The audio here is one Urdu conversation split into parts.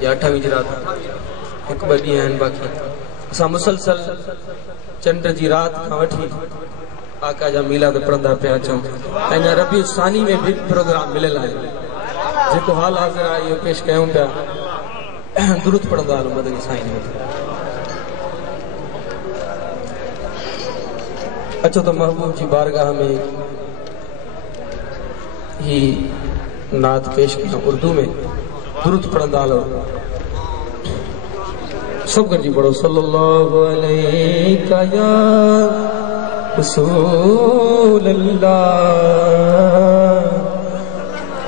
یا 28 رات ایک بڑی ہیں باقی اسا مسلسل چنڈ جی رات کھا وٹھی آقا جا میلاد پڑھندا پیا چوں ان ربیع ثانی میں بھی پروگرام ملل ہے جيڪو حال حاضر آئي پیش کيون پيا درود پڑھندا هلو مدني سائن اچھو تو محبوب جی بارگاہ میں ہی نعت پیش کیا اردو میں درود پڑھندا ہلو سب کر جی پڑھو صلی اللہ علیہ یا رسول اللہ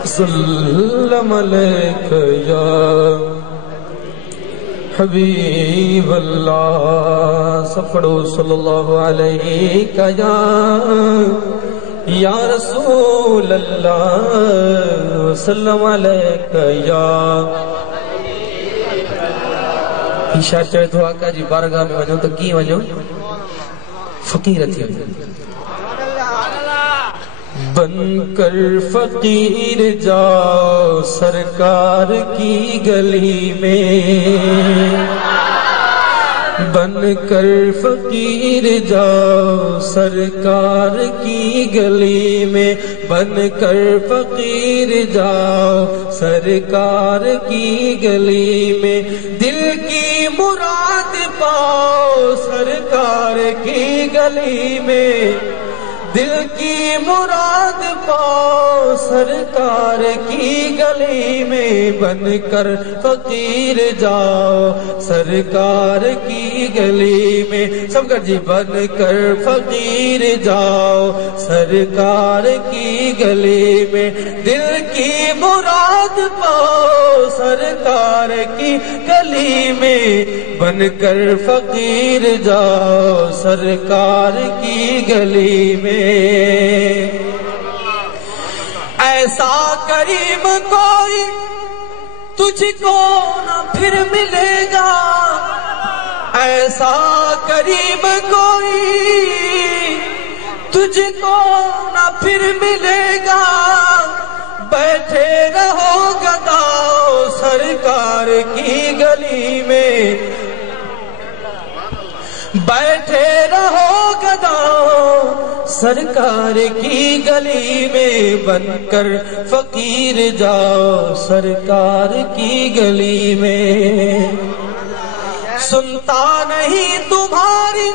سلم علیک یا حبیب اللہ سب پڑھو صلی اللہ علیہ یا رسول اللہ سلم علیک یا شاعر چڑھے تو آقا جی بارگاہ میں وجھو تو کی وجھو فقیر تھی بن کر فقیر جاؤ سرکار کی گلی میں بن کر فقیر جاؤ سرکار کی گلی میں بن کر فقیر جاؤ سرکار کی گلی میں دل کی مراد پاؤ سرکار کی گلی میں دل کی مراد پاؤ سرکار کی گلی میں بن کر فقیر جاؤ سرکار کی گلی میں سب کر جی بن کر فقیر جاؤ سرکار کی گلی میں دل کی مراد پاؤ سرکار کی گلی میں بن کر فقیر جاؤ سرکار کی گلی میں ایسا کریم کوئی تجھ کو نہ پھر ملے گا ایسا کریم کوئی تجھ کو نہ پھر ملے گا بیٹھے رہو گداؤ سرکار کی گلی میں بیٹھے رہو گداؤ سرکار کی گلی میں بن کر فقیر جاؤ سرکار کی گلی میں سنتا نہیں تمہاری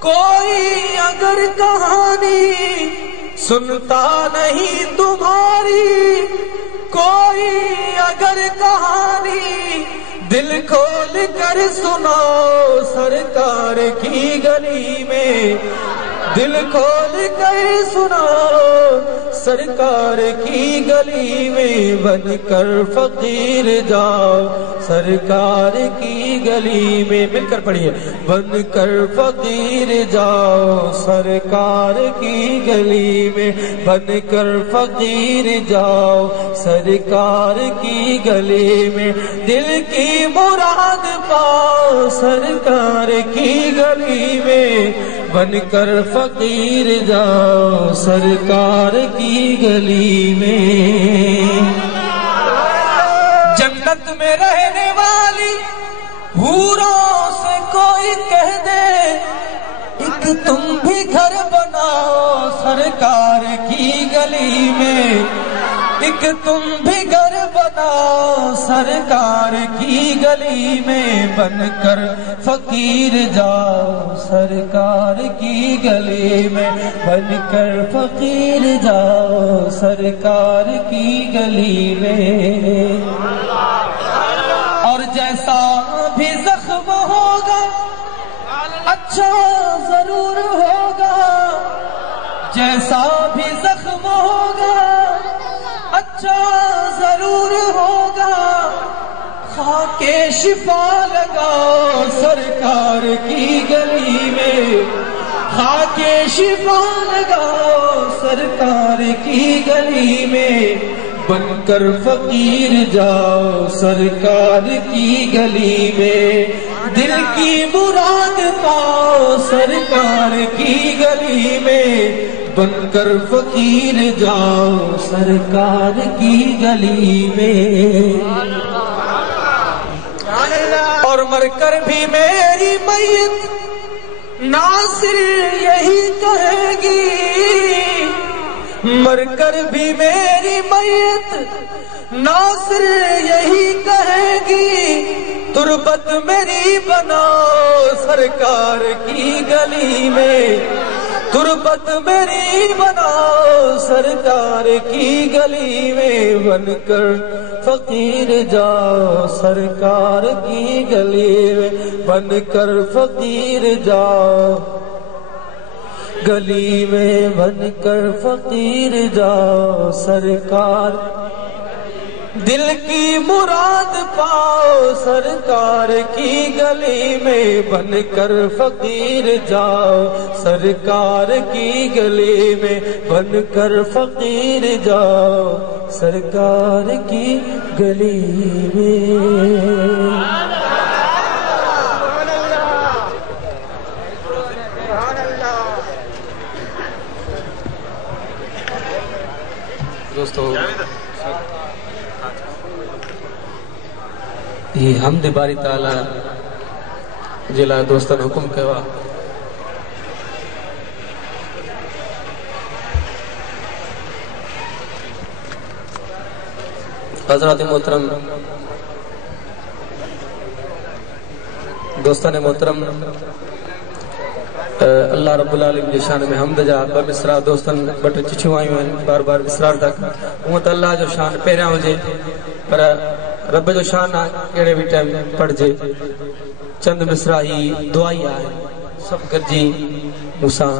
کوئی اگر کہانی سنتا نہیں تمہاری کوئی اگر کہانی دل کھول کر سناؤ سرکار کی گلی میں دل کھول کر سناؤ سرکار کی گلی میں بن کر فقیر جاؤ سرکار کی گلی میں مل کر پڑھیے بن کر فقیر جاؤ سرکار کی گلی میں بن کر فقیر جاؤ سرکار کی گلی میں دل کی مراد پاؤ سرکار کی گلی میں بن کر فقیر جاؤ سرکار کی گلی میں جنت میں رہنے والی حوروں سے کوئی کہہ دے ایک تم بھی گھر بناؤ سرکار کی گلی میں ایک تم بھی گھر بناؤ سرکار کی گلی میں بن کر فقیر جاؤ سرکار کی گلی میں بن کر فقیر جاؤ سرکار کی گلی میں اور جیسا بھی زخم ہوگا اچھا ضرور ہوگا جیسا بھی زخم ہوگا اچھا ضرور ہوگا خاک شفا لگاؤ سرکار کی گلی میں خاک شفا لگاؤ سرکار کی گلی میں بن کر فقیر جاؤ سرکار کی گلی میں دل کی مراد پاؤ سرکار کی گلی میں بن کر فقیر جاؤ سرکار کی گلی میں مر کر بھی میری میت ناصر یہی کہے گی، مر کر بھی میری میت ناصر یہی کہے گی، تربت میری بناؤ سرکار کی گلی میں، تربت میری بناؤ سرکار کی گلی میں، بن کر فقیر جاؤ سرکار کی گلی میں، بن کر فقیر جاؤ گلی میں، بن کر فقیر جاؤ سرکار، دل کی مراد پاؤ سرکار کی گلی میں، بن کر فقیر جاؤ سرکار کی گلی میں، بن کر فقیر جاؤ سرکار کی گلی میں۔ دوستو یہ حمد باری تعالی جلا دوستان حکم کوا حضرات محترم دوستان محترم اللہ رب العالمین کی شان میں حمد جا بمصرا دوستان بٹ چچھو آئیوں ہیں بار بار اصرار تک امت اللہ جو شان پہریا ہوجے پر رب جو شان کیڑے بھی ٹائم پڑھ جے چند مصرا ہی دعائی آئے سب گرجی موسیٰ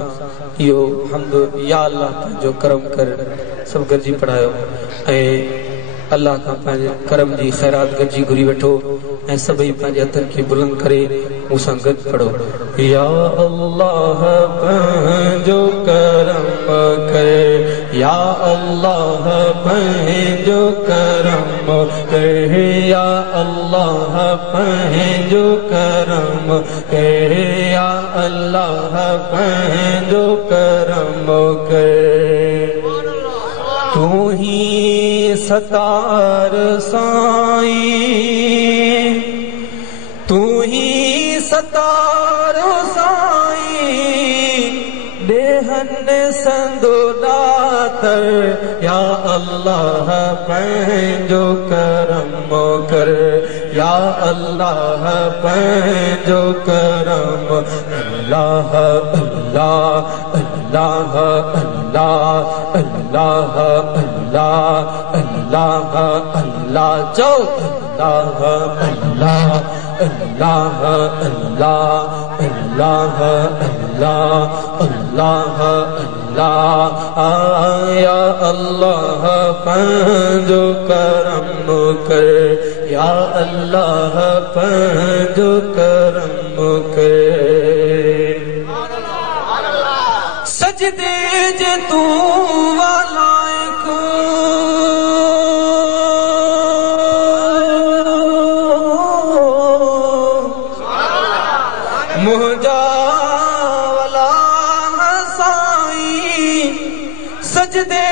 یہ حمد یا اللہ جو کرم کر سب گرجی پڑھائیو اے اللہ کا پانچ کرم جی خیرات گرجی گری وٹھو اے سبھی پانچ اتن کی بلند کرے موسیٰ گد پڑھو یا اللہ پانچو کرم کرے یا اللہ پانچو کرم کرے یا اللہ پانچو کرم کرے یا اللہ پانچو کرم کرے تو ہی ستار سائیں تو ہی ستار سائیں دیہن سندو داتر یا اللہ پانچو کرم کر یا اللہ پانچو کرم اللہ اللہ اللہ اللہ اللہ اللہ اللہ اللہ جو اللہ اللہ اللہ اللہ اللہ اللہ اللہ یا اللہ پانچو کرم کر یا اللہ پانچو کرم کر سجدے جے تو والائے کو مہجا والا سائی سجدے